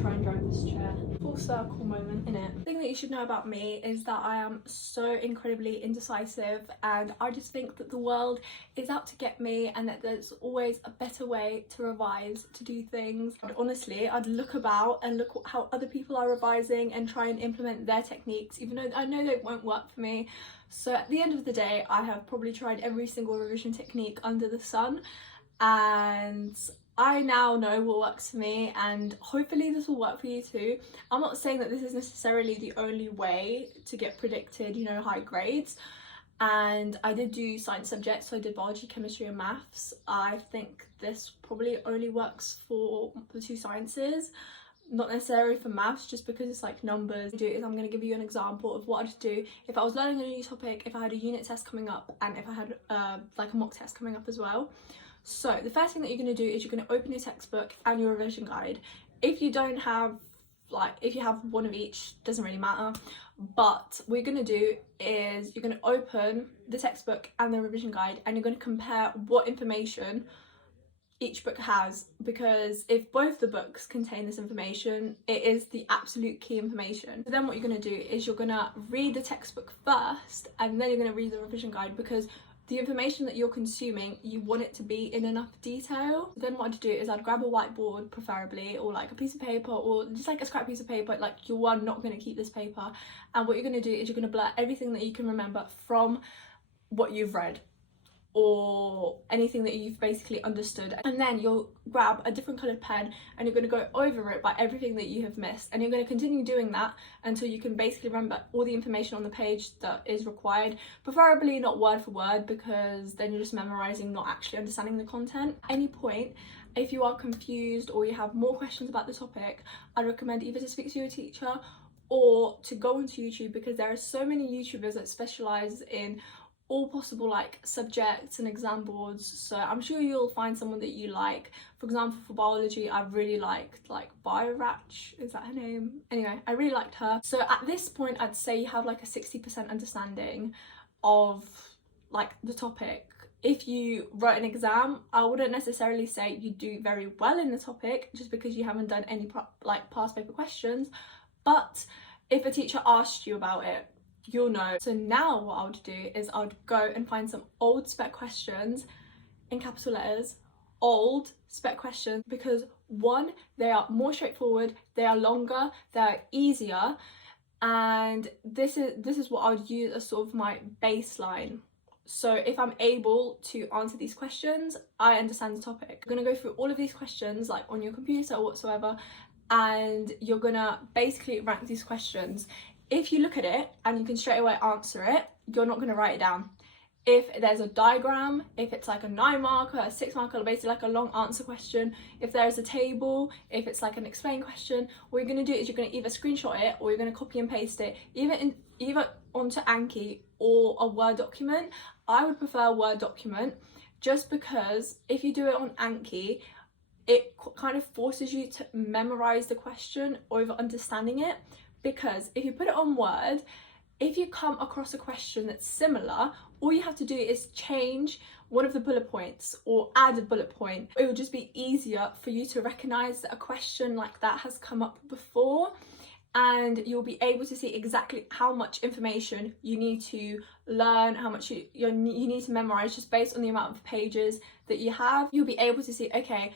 try and drive this chair. Full circle moment, innit? The thing that you should know about me is that I am so incredibly indecisive, and I just think that the world is out to get me and that there's always a better way to revise, to do things. And honestly, I'd look about and look how other people are revising and try and implement their techniques, even though I know they won't work for me. So at the end of the day, I have probably tried every single revision technique under the sun, and I now know what works for me, and hopefully this will work for you too. I'm not saying that this is necessarily the only way to get predicted, you know, high grades. And I did do science subjects, so I did biology, chemistry and maths. I think this probably only works for the two sciences, not necessarily for maths, just because it's like numbers. What I'm going to give you an example of what I'd do if I was learning a new topic, if I had a unit test coming up, and if I had like a mock test coming up as well. So the first thing that you're going to do is you're going to open your textbook and your revision guide. If you don't have, like, if you have one of each, doesn't really matter. But what you're going to do is you're going to open the textbook and the revision guide, and you're going to compare what information each book has, because if both the books contain this information, it is the absolute key information. So then what you're going to do is you're going to read the textbook first, and then you're going to read the revision guide, because the information that you're consuming, you want it to be in enough detail. Then what I'd do is I'd grab a whiteboard preferably, or like a piece of paper, or just like a scrap piece of paper, like you are not going to keep this paper. And what you're going to do is you're going to blur everything that you can remember from what you've read, or anything that you've basically understood, and then you'll grab a different coloured pen and you're going to go over it by everything that you have missed, and you're going to continue doing that until you can basically remember all the information on the page that is required, preferably not word for word, because then you're just memorising, not actually understanding the content. At any point, if you are confused or you have more questions about the topic, I'd recommend either to speak to your teacher or to go onto YouTube, because there are so many YouTubers that specialise in all possible like subjects and exam boards. So I'm sure you'll find someone that you like. For example, for biology, I really liked like Biorach, is that her name? Anyway, I really liked her. So at this point, I'd say you have like a 60% understanding of like the topic. If you wrote an exam, I wouldn't necessarily say you do very well in the topic just because you haven't done any like past paper questions, but if a teacher asked you about it, you'll know. So now what I would do is I would go and find some old spec questions in capital letters, old spec questions, because one, they are more straightforward, they are longer, they are easier, and this is what I would use as sort of my baseline. So if I'm able to answer these questions, I understand the topic. I'm going to go through all of these questions like on your computer or whatsoever, and you're gonna basically rank these questions. If you look at it and you can straight away answer it, you're not going to write it down. If there's a diagram, if it's like a 9 marker, a 6 marker, basically like a long answer question, if there's a table, if it's like an explain question, what you're going to do is you're going to either screenshot it or you're going to copy and paste it, either onto Anki or a Word document. I would prefer a Word document, just because if you do it on Anki, it kind of forces you to memorize the question over understanding it. Because if you put it on Word, if you come across a question that's similar, all you have to do is change one of the bullet points or add a bullet point. It will just be easier for you to recognise that a question like that has come up before, and you'll be able to see exactly how much information you need to learn, how much you need to memorise just based on the amount of pages that you have. You'll be able to see, okay,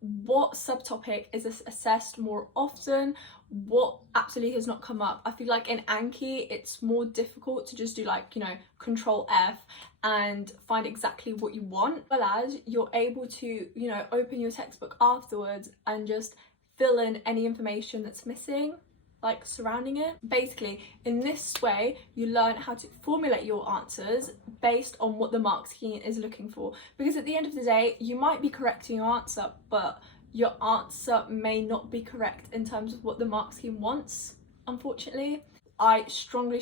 what subtopic is assessed more often, what absolutely has not come up. I feel like in Anki it's more difficult to just do like, you know, Control F and find exactly what you want, but as you're able to, you know, open your textbook afterwards and just fill in any information that's missing, like surrounding it. Basically, in this way, you learn how to formulate your answers based on what the mark scheme is looking for. Because at the end of the day, you might be correct in your answer, but your answer may not be correct in terms of what the mark scheme wants, unfortunately. I strongly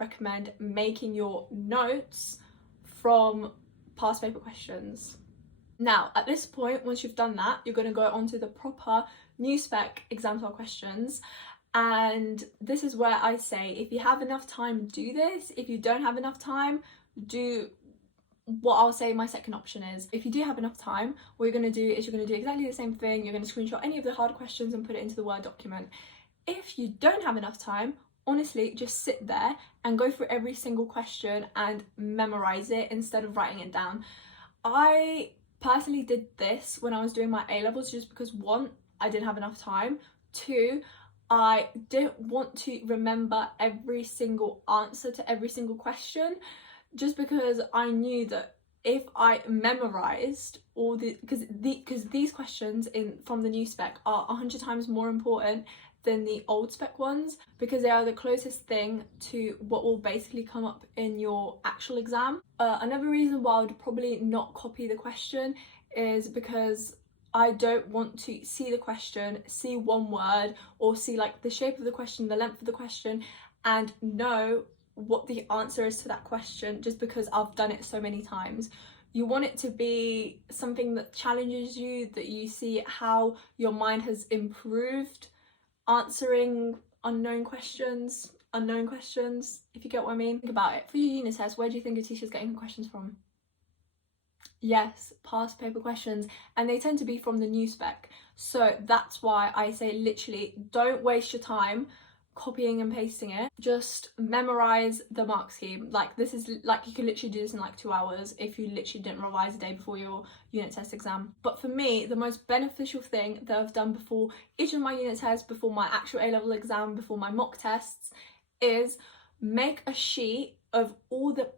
recommend making your notes from past paper questions. Now, at this point, once you've done that, you're going to go on to the proper new spec exam style questions. And this is where I say, if you have enough time, do this. If you don't have enough time, do what I'll say my second option is, if you do have enough time, what you're going to do is you're going to do exactly the same thing. You're going to screenshot any of the hard questions and put it into the Word document. If you don't have enough time, honestly, just sit there and go through every single question and memorize it instead of writing it down. I personally did this when I was doing my A-levels just because, one, I didn't have enough time. Two, I didn't want to remember every single answer to every single question, just because I knew that if I memorized all because these questions from the new spec are 100 times more important than the old spec ones, because they are the closest thing to what will basically come up in your actual exam. Another reason why I would probably not copy the question is because I don't want to see the question, see one word, or see like the shape of the question, the length of the question, and know what the answer is to that question just because I've done it so many times. You want it to be something that challenges you, that you see how your mind has improved answering unknown questions, if you get what I mean. Think about it. For your unit test, where do you think a teacher's getting her questions from? Yes, past paper questions, and they tend to be from the new spec. So that's why I say literally don't waste your time copying and pasting it. Just memorize the mark scheme. Like, this is like, you could literally do this in like 2 hours if you literally didn't revise a day before your unit test exam. But for me, the most beneficial thing that I've done before each of my unit tests, before my actual A-level exam, before my mock tests, is make a sheet of all the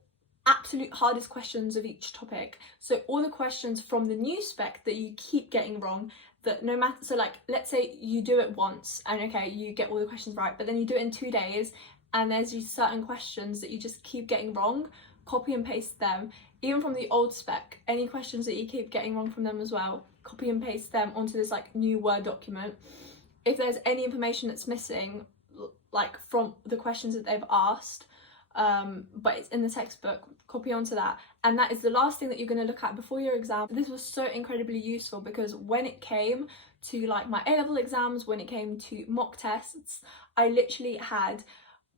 absolute hardest questions of each topic. So all the questions from the new spec that you keep getting wrong, that no matter, so like, let's say you do it once and okay, you get all the questions right, but then you do it in 2 days and there's these certain questions that you just keep getting wrong, copy and paste them. Even from the old spec, any questions that you keep getting wrong from them as well, copy and paste them onto this like new Word document. If there's any information that's missing, like from the questions that they've asked, but it's in the textbook, copy onto that. And that is the last thing that you're going to look at before your exam. This was so incredibly useful because when it came to like my A-level exams, when it came to mock tests, I literally had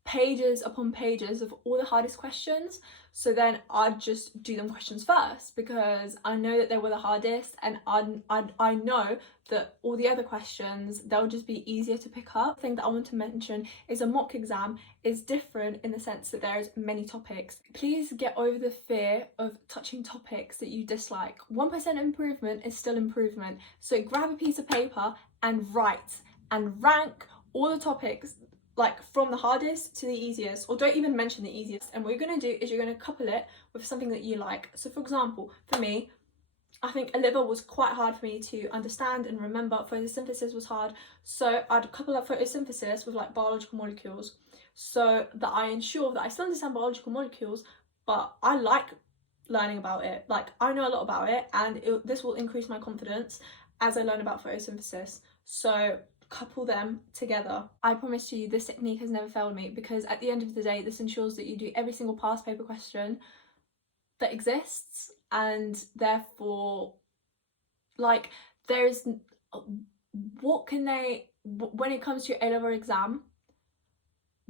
pages upon pages of all the hardest questions. So then I'd just do them questions first because I know that they were the hardest, and I know that all the other questions, they'll just be easier to pick up. The thing that I want to mention is a mock exam is different in the sense that there's many topics. Please get over the fear of touching topics that you dislike. 1% improvement is still improvement. So grab a piece of paper and write and rank all the topics, like from the hardest to the easiest, or don't even mention the easiest. And what you're going to do is you're going to couple it with something that you like. So for example, for me, I think a liver was quite hard for me to understand and remember. Photosynthesis was hard, so I'd couple up photosynthesis with like biological molecules, so that I ensure that I still understand biological molecules, but I like learning about it. Like, I know a lot about it, and this will increase my confidence as I learn about photosynthesis. So couple them together. I promise you this technique has never failed me, because at the end of the day this ensures that you do every single past paper question that exists, and therefore, like, there's what can they, when it comes to your A-level exam,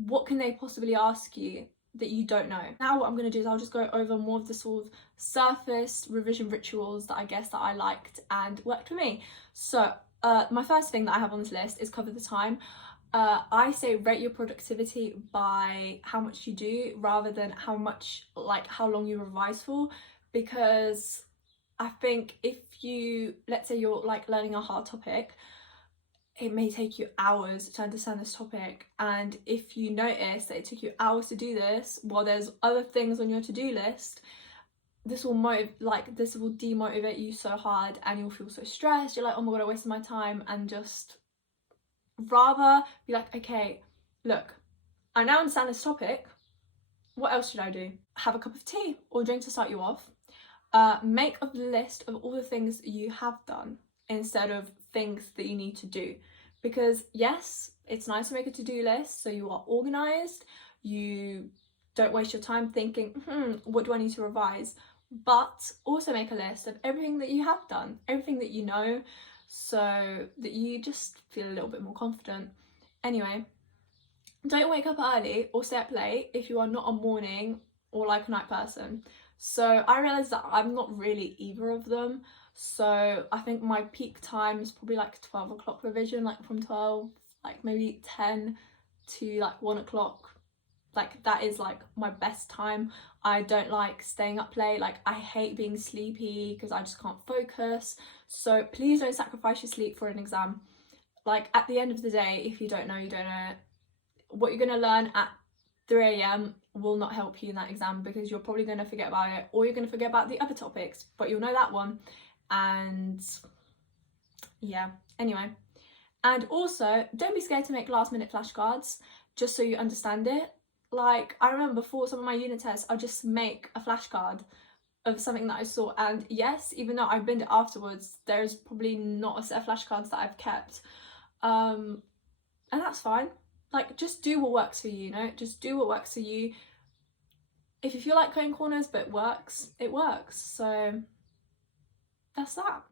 what can they possibly ask you that you don't know? Now what I'm going to do is I'll just go over more of the sort of surface revision rituals that I guess that I liked and worked for me. So my first thing that I have on this list is cover the time. I say rate your productivity by how much you do rather than how long you revise for, because I think if you, let's say you're like learning a hard topic, it may take you hours to understand this topic, and if you notice that it took you hours to do this while there's other things on your to-do list, this will demotivate you so hard, and you'll feel so stressed. You're like, oh my god, I wasted my time. And just rather be like, okay, look, I now understand this topic, what else should I do? Have a cup of tea or drink to start you off. Make a list of all the things that you have done instead of things that you need to do, because yes, it's nice to make a to-do list so you are organized, you don't waste your time thinking, what do I need to revise? But also make a list of everything that you have done, everything that you know, so that you just feel a little bit more confident. Anyway, don't wake up early or stay up late if you are not a morning or like a night person. So I realised that I'm not really either of them. So I think my peak time is probably like 12 o'clock revision, like from 12, like maybe 10 to like 1 o'clock. Like that is like my best time. I don't like staying up late. Like I hate being sleepy because I just can't focus. So please don't sacrifice your sleep for an exam. Like at the end of the day, if you don't know, you don't know. What you're going to learn at 3 a.m. will not help you in that exam because you're probably going to forget about it, or you're going to forget about the other topics, but you'll know that one. And yeah, anyway. And also, don't be scared to make last minute flashcards just so you understand it. Like, I remember before some of my unit tests, I'll just make a flashcard of something that I saw. And yes, even though I've binned it afterwards, there's probably not a set of flashcards that I've kept. And that's fine. Like, just do what works for you, you know? Just do what works for you. If you feel like cutting corners but it works, it works. So that's that.